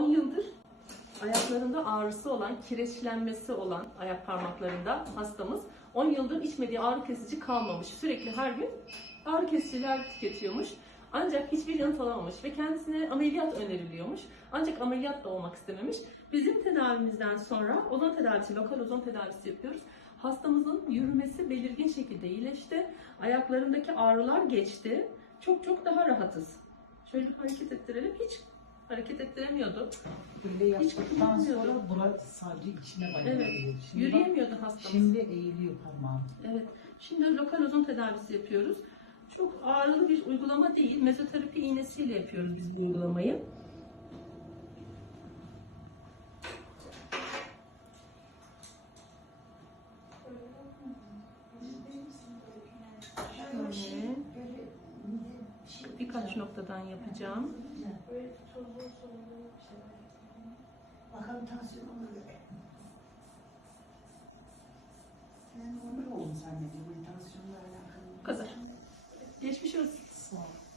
10 yıldır ayaklarında ağrısı olan, kireçlenmesi olan ayak parmaklarında hastamız 10 yıldır içmediği ağrı kesici kalmamış. Sürekli her gün ağrı kesiciler tüketiyormuş. Ancak hiçbir yanıt alamamış ve kendisine ameliyat öneriliyormuş. Ancak ameliyat da olmak istememiş. Bizim tedavimizden sonra ozon tedavisi, lokal ozon tedavisi yapıyoruz. Hastamızın yürümesi belirgin şekilde iyileşti. Ayaklarındaki ağrılar geçti. Çok çok daha rahatız. Şöyle hareket ettirelim. Hiç hareket ettiremiyordu. Böyle yaptıktan sonra burası sadece içine Evet. bayılıyor. Şimdi, bak, Yürüyemiyordu hastamız. şimdi eğiliyor parmağım. Evet. Şimdi lokal ozon tedavisi yapıyoruz. Çok ağrılı bir uygulama değil. Mezoterapi iğnesiyle yapıyoruz biz bu uygulamayı. Şöyle birkaç noktadan yapacağım. Bakalım tansiyonuna göre. Ben normal oldum zannediyorum. Tansiyonla alakalı. Bu kadar. Geçmiş olsun. Sağ ol.